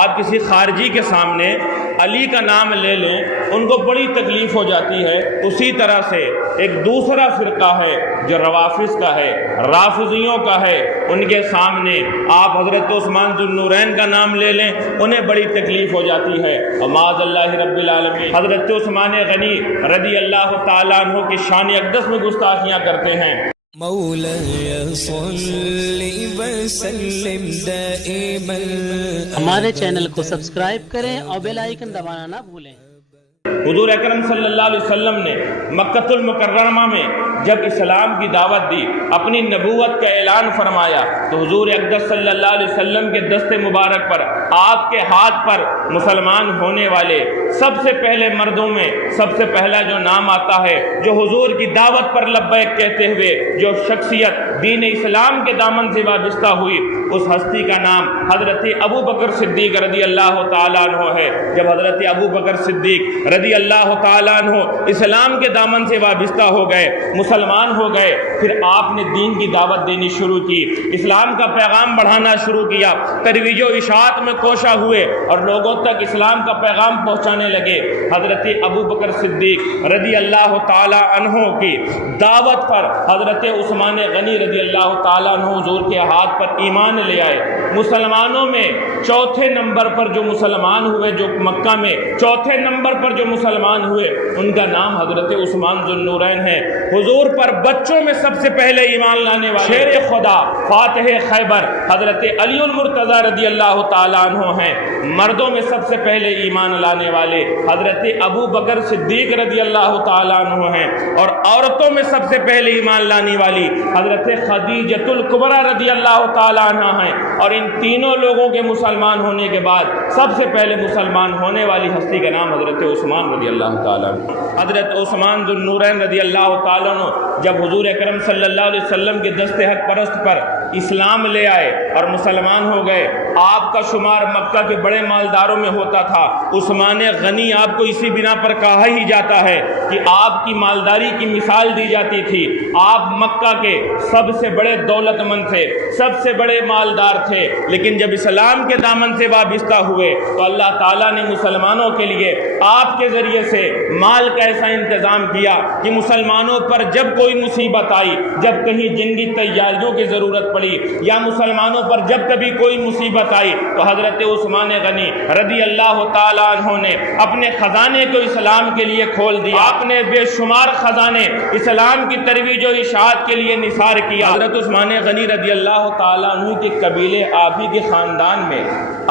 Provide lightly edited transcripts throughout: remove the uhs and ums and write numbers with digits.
آپ کسی خارجی کے سامنے علی کا نام لے لیں ان کو بڑی تکلیف ہو جاتی ہے۔ اسی طرح سے ایک دوسرا فرقہ ہے جو روافض کا ہے، رافضیوں کا ہے، ان کے سامنے آپ حضرت عثمان ذو النورین کا نام لے لیں انہیں بڑی تکلیف ہو جاتی ہے۔ اور معاذ اللہ رب العالمین حضرت عثمان غنی رضی اللہ تعالیٰ عنہ کی شان اقدس میں گستاخیاں کرتے ہیں۔ مولاي صل وسلم دائما۔ ہمارے چینل کو سبسکرائب کریں اور بیل آئیکن دبانا نہ بھولیں۔ حضور اکرم صلی اللہ علیہ وسلم نے مکۃ المکرمہ میں جب اسلام کی دعوت دی، اپنی نبوت کا اعلان فرمایا، تو حضور اقدس صلی اللہ علیہ وسلم کے دست مبارک پر، آپ کے ہاتھ پر مسلمان ہونے والے سب سے پہلے مردوں میں سب سے پہلا جو نام آتا ہے، جو حضور کی دعوت پر لبیک کہتے ہوئے جو شخصیت دین اسلام کے دامن سے وابستہ ہوئی، اس ہستی کا نام حضرت ابو بکر صدیق رضی اللہ تعالیٰ عنہ ہے۔ جب حضرت ابو بکر صدیق رضی اللہ تعالیٰ عنہ اسلام کے دامن سے وابستہ ہو گئے، مسلمان ہو گئے، پھر آپ نے دین کی دعوت دینی شروع کی، اسلام کا پیغام بڑھانا شروع کیا، ترویج و اشاعت میں کوشاں ہوئے اور لوگوں تک اسلام کا پیغام پہنچانے لگے۔ حضرت ابو بکر صدیق رضی اللہ تعالیٰ عنہ کی دعوت پر حضرت عثمان غنی رضی اللہ تعالیٰ عنہ حضور کے ہاتھ پر ایمان لے آئے۔ مسلمانوں میں چوتھے نمبر پر جو مسلمان ہوئے، جو مکہ میں چوتھے نمبر پر جو مسلمان ہوئے، ان کا نام حضرت عثمان ذو النورین ہے۔ حضور پر بچوں میں سب سے پہلے ایمان لانے والے شیر خدا فاتح خیبر حضرت علی المرتضیٰ رضی اللہ تعالیٰ عنہ ہیں۔ مردوں میں سب سے پہلے ایمان لانے والے حضرت ابو بکر صدیق رضی اللہ تعالیٰ عنہ ہیں، اور عورتوں میں سب سے پہلے ایمان لانے والی حضرت خدیجۃ الکبریٰ رضی اللہ تعالیٰ عنہ ہیں۔ اور ان تینوں لوگوں کے مسلمان ہونے کے بعد سب سے پہلے مسلمان ہونے والی ہستی کا نام حضرت عثمان رضی اللہ تعالیٰ عنہ۔ حضرت عثمان ذو النورین رضی اللہ تعالیٰ عنہ جب حضور اکرم صلی اللہ علیہ وسلم کے دست حق پرست پر اسلام لے آئے اور مسلمان ہو گئے، آپ کا شمار مکہ کے بڑے مالداروں میں ہوتا تھا۔ عثمان غنی آپ کو اسی بنا پر کہا ہی جاتا ہے کہ آپ کی مالداری کی مثال دی جاتی تھی۔ آپ مکہ کے سب سے بڑے دولت مند تھے، سب سے بڑے مالدار تھے، لیکن جب اسلام کے دامن سے وابستہ ہوئے تو اللہ تعالیٰ نے مسلمانوں کے لیے آپ کے ذریعے سے مال کا ایسا انتظام کیا کہ مسلمانوں پر جب کوئی مصیبت آئی، جب کہیں جنگی تیاریوں کی ضرورت پڑی، یا مسلمانوں پر جب کبھی کوئی مصیبت آئی، تو حضرت عثمان غنی رضی اللہ تعالیٰ عنہ نے اپنے خزانے کو اسلام کے لیے کھول دیا۔ آپ نے بے شمار خزانے اسلام کی ترویج و اشاعت کے لیے نثار کیا۔ حضرت عثمان غنی رضی اللہ تعالیٰ عنہ کے قبیلے آپ ہی کے خاندان میں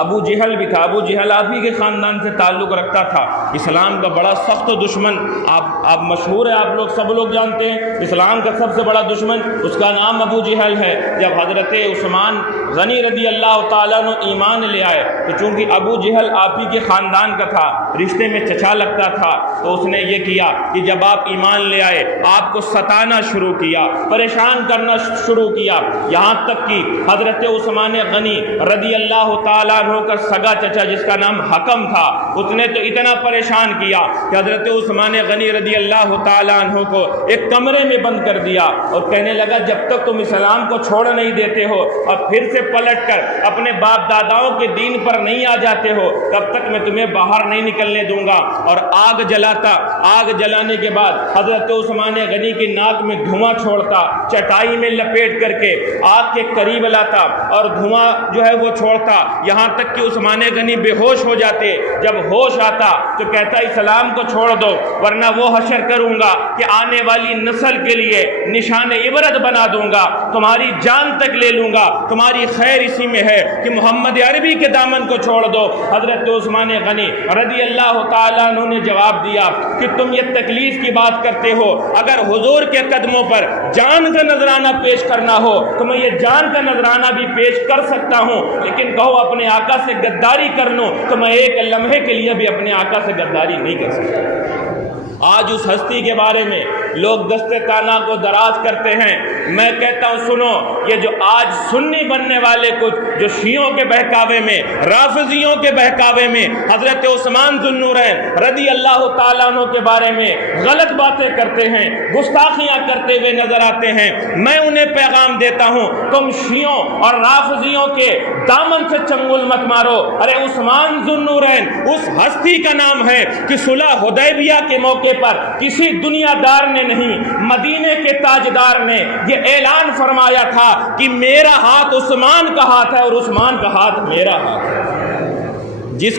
ابو جہل بھی تھا۔ ابو جہل آپ ہی کے خاندان سے تعلق رکھتا تھا، اسلام کا بڑا سخت دشمن، آپ مشہور ہے، آپ لوگ سب لوگ جانتے ہیں، اسلام کا سب سے بڑا دشمن اس کا نام ابو جہل ہے۔ جب حضرت عثمان غنی رضی اللہ تعالیٰ عنہ ایمان لے آئے تو چونکہ ابو جہل آپ ہی کے خاندان کا تھا، رشتے میں چچا لگتا تھا، تو اس نے یہ کیا کہ جب آپ ایمان لے آئے آپ کو ستانا شروع کیا، پریشان کرنا شروع کیا، یہاں تک کہ حضرت عثمان غنی رضی اللہ تعالیٰ عنہ کا سگا چچا جس کا نام حکم تھا، اس نے تو اتنا پریشان کیا کہ حضرت عثمان غنی رضی اللہ تعالیٰ عنہ کو ایک کمرے میں بند کر دیا اور کہنے لگا جب تک تم اسلام کو چھوڑ نہیں دیتے ہو اور پھر سے پلٹ کر اپنے باپ داداؤں کے دین پر نہیں آ جاتے ہو، تب تک میں تمہیں باہر نہیں نکلنے دوں گا۔ اور آگ جلاتا، آگ جلانے کے بعد حضرت عثمان غنی کی ناک میں دھواں چھوڑتا، چٹائی میں لپیٹ کر کے آگ کے قریب لاتا اور دھواں جو ہے وہ چھوڑتا، یہاں تک کہ عثمان غنی بے ہوش ہو جاتے۔ جب ہوش آتا تو کہتا اسلام کو چھوڑ دو ورنہ وہ حشر کروں گا کہ آنے والی نسل کے لیے نشان عبرت بنا دوں گا، تمہاری جان تک لے لوں گا، تمہاری خیر اسی میں ہے کہ محمد عربی کے دامن کو چھوڑ دو۔ حضرت عثمان غنی رضی اللہ تعالیٰ عنہ نے جواب دیا کہ تم یہ تکلیف کی بات کرتے ہو، اگر حضور کے قدموں پر جان کا نذرانہ پیش کرنا ہو تو میں یہ جان کا نذرانہ بھی پیش کر سکتا ہوں، لیکن کہو اپنے آقا سے غداری کر لوں تو میں ایک لمحے کے لیے بھی اپنے آقا سے غداری نہیں کر سکتا۔ آج اس ہستی کے بارے میں لوگ دست کانا کو دراز کرتے ہیں۔ میں کہتا ہوں سنو، یہ جو آج سنی بننے والے کچھ جو شیعوں کے بہکاوے میں، رافضیوں کے بہکاوے میں حضرت عثمان ذو النورین رضی اللہ تعالیٰ عنہ کے بارے میں غلط باتیں کرتے ہیں، گستاخیاں کرتے ہوئے نظر آتے ہیں، میں انہیں پیغام دیتا ہوں، تم شیعوں اور رافضیوں کے دامن سے چنگل مت مارو۔ ارے عثمان ذو النورین اس ہستی کا نام ہے کہ صلح حدیبیہ کے موقع پر کسی دنیا دار نے نہیں، مدینے کے تاجدار نے یہ اعلان فرمایا تھا کہ میرا ہاتھ عثمان کا ہاتھ ہے اور عثمان کا ہاتھ میرا ہاتھ ہے۔ جس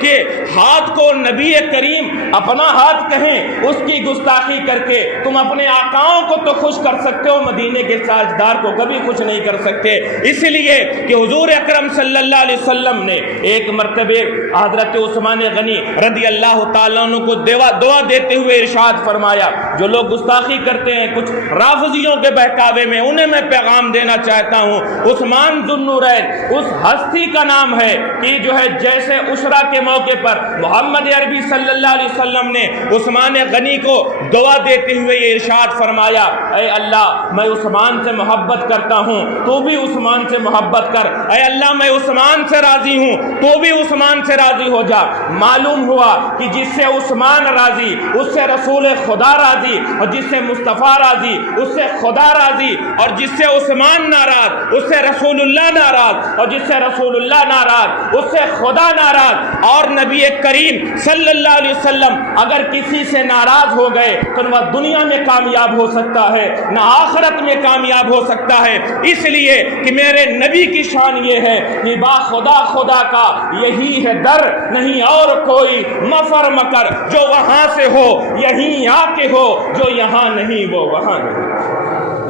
کے ہاتھ کو نبی کریم اپنا ہاتھ کہیں، اس کی گستاخی کر کے تم اپنے آقاؤں کو تو خوش کر سکتے ہو، مدینے کے تاجدار کو کبھی خوش نہیں کر سکتے۔ اس لیے کہ حضور اکرم صلی اللہ علیہ وسلم نے ایک مرتبہ حضرت عثمان غنی رضی اللہ تعالیٰ عنہ کو دعا دیتے ہوئے ارشاد فرمایا، جو لوگ گستاخی کرتے ہیں کچھ رافضیوں کے بہکاوے میں، انہیں میں پیغام دینا چاہتا ہوں، عثمان ذو النورین اس ہستی کا نام ہے کہ جو ہے جیسے عشرہ کے موقع پر محمد عربی صلی اللہ علیہ وسلم نے عثمان غنی کو دعا دیتے ہوئے یہ ارشاد فرمایا، اے اللہ میں عثمان سے محبت کرتا ہوں، تو بھی عثمان سے محبت کر، اے اللہ میں عثمان سے راضی ہوں، تو بھی عثمان سے راضی ہو جا۔ معلوم ہوا کہ جس سے عثمان راضی اس سے رسول خدا راضی، اور جس سے مصطفیٰ راضی اس سے خدا راضی، اور جس سے عثمان ناراض اس سے رسول اللہ ناراض، اور جس سے رسول اللہ ناراض اس سے خدا ناراض۔ اور نبی کریم صلی اللہ علیہ وسلم اگر کسی سے ناراض ہو گئے تو نہ دنیا میں کامیاب ہو سکتا ہے نہ آخرت میں کامیاب ہو سکتا ہے۔ اس لیے کہ میرے نبی کی شان یہ ہے کہ با خدا خدا کا یہی ہے در، نہیں اور کوئی مفر مکر، جو وہاں سے ہو یہیں آ کے ہو، جو یہاں نہیں وہ وہاں نہیں۔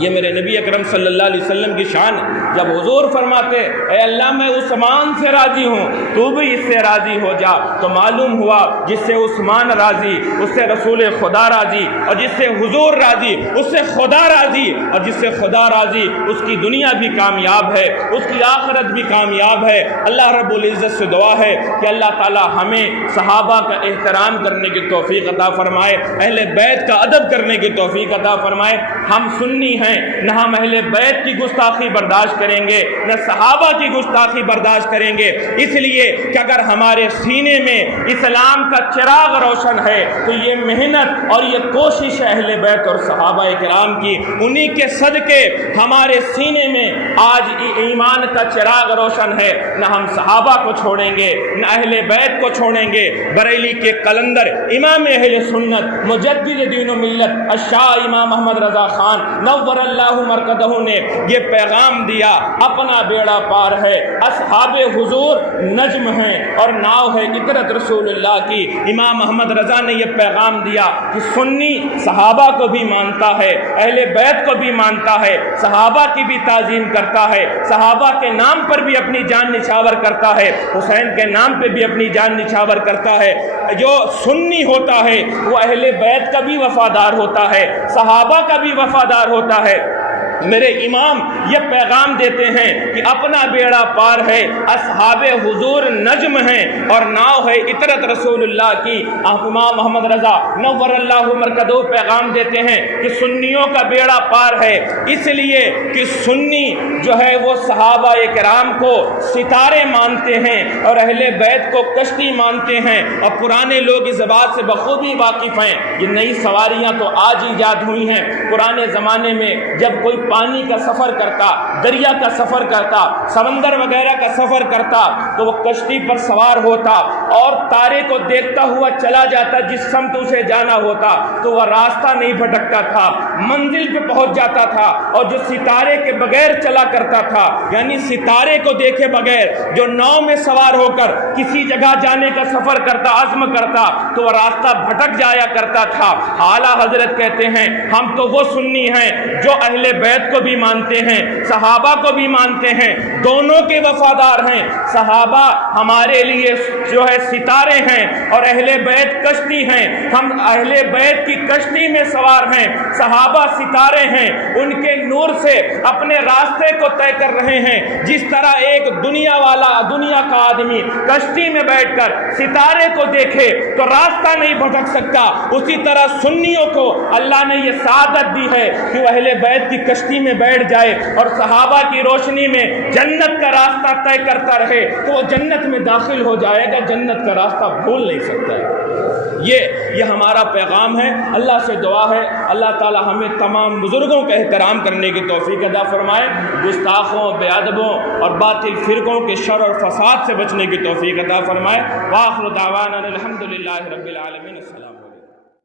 یہ میرے نبی اکرم صلی اللہ علیہ وسلم کی شان ہے۔ جب حضور فرماتے اے اللہ میں عثمان سے راضی ہوں، تو بھی اس سے راضی ہو جا، تو معلوم ہوا جس سے عثمان راضی اس سے رسول خدا راضی، اور جس سے حضور راضی اس سے خدا راضی، اور جس سے خدا راضی اس کی دنیا بھی کامیاب ہے، اس کی آخرت بھی کامیاب ہے۔ اللہ رب العزت سے دعا ہے کہ اللہ تعالی ہمیں صحابہ کا احترام کرنے کی توفیق عطا فرمائے، اہل بیت کا ادب کرنے کی توفیق عطا فرمائے۔ ہم سنی ہیں، نہ ہم اہل بیت کی گستاخی برداشت کریں گے، نہ صحابہ کی گستاخی برداشت کریں گے، اس لیے کہ اگر ہمارے سینے میں اسلام کا چراغ روشن ہے تو یہ محنت اور یہ کوشش اہل بیت اور صحابہ کرام کی، انہی کے صدقے ہمارے سینے میں آج ایمان کا چراغ روشن ہے۔ نہ ہم صحابہ کو چھوڑیں گے، نہ اہل بیت کو چھوڑیں گے۔ بریلی کے قلندر امام اہل سنت مجدد دین و ملت الشاہ امام احمد رضا خان نور اللہ مرکزہ نے یہ پیغام دیا، اپنا بیڑا پار ہے، اصحاب حضور نجم ہیں اور ناؤ ہے عطرت رسول اللہ کی۔ امام احمد رضا نے یہ پیغام دیا کہ سنی صحابہ کو بھی مانتا ہے، اہل بیت کو بھی مانتا ہے، صحابہ کی بھی تعظیم کرتا ہے، صحابہ کے نام پر بھی اپنی جان نچھاور کرتا ہے، حسین کے نام پہ بھی اپنی جان نچھاور کرتا ہے۔ جو سنی ہوتا ہے وہ اہل بیت کا بھی وفادار ہوتا ہے، صحابہ کا بھی وفادار ہوتا ہے۔ میرے امام یہ پیغام دیتے ہیں کہ اپنا بیڑا پار ہے، اصحاب حضور نجم ہیں اور ناؤ ہے عطرت رسول اللہ کی۔ امام محمد رضا نور اللہ مرکزہ پیغام دیتے ہیں کہ سنیوں کا بیڑا پار ہے، اس لیے کہ سنی جو ہے وہ صحابہ کرام کو ستارے مانتے ہیں اور اہل بیت کو کشتی مانتے ہیں، اور پرانے لوگ اس بات سے بخوبی واقف ہیں۔ یہ نئی سواریاں تو آج ایجاد ہوئی ہیں، پرانے زمانے میں جب کوئی پانی کا سفر کرتا، دریا کا سفر کرتا، سمندر وغیرہ کا سفر کرتا تو وہ کشتی پر سوار ہوتا اور تارے کو دیکھتا ہوا چلا جاتا، جس سمت اسے جانا ہوتا تو وہ راستہ نہیں بھٹکتا تھا، منزل پہ پہنچ جاتا تھا۔ اور جو ستارے کے بغیر چلا کرتا تھا، یعنی ستارے کو دیکھے بغیر جو ناؤ میں سوار ہو کر کسی جگہ جانے کا سفر کرتا، عزم کرتا، تو وہ راستہ بھٹک جایا کرتا تھا۔ اعلیٰ حضرت کہتے ہیں ہم تو وہ سنی ہیں جو اہل بیت بیت کو بھی مانتے ہیں، صحابہ کو بھی مانتے ہیں، دونوں کے وفادار ہیں۔ صحابہ ہمارے لیے جو ہے ستارے ہیں اور اہل بیت کشتی ہیں، ہم اہل بیت کی کشتی میں سوار ہیں۔ صحابہ ستارے ہیں، ان کے نور سے اپنے راستے کو طے کر رہے ہیں۔ جس طرح ایک دنیا کا آدمی کشتی میں بیٹھ کر ستارے کو دیکھے تو راستہ نہیں بھٹک سکتا، اسی طرح سنیوں کو اللہ نے یہ سعادت دی ہے کہ وہ اہل بیت کی کشتی میں بیٹھ جائے اور صحابہ کی روشنی میں جنت کا راستہ طے کرتا رہے تو وہ جنت میں داخل ہو جائے گا، جنت کا راستہ بھول نہیں سکتا ہے۔ یہ ہمارا پیغام ہے۔ اللہ سے دعا ہے اللہ تعالی ہمیں تمام بزرگوں کا احترام کرنے کی توفیق عطا فرمائے، گستاخوں، بے ادبوں اور باطل فرقوں کے شر اور فساد سے بچنے کی توفیق عطا فرمائے۔ وآخر دعوانا الحمدللہ رب العالمین۔ السلام علیکم۔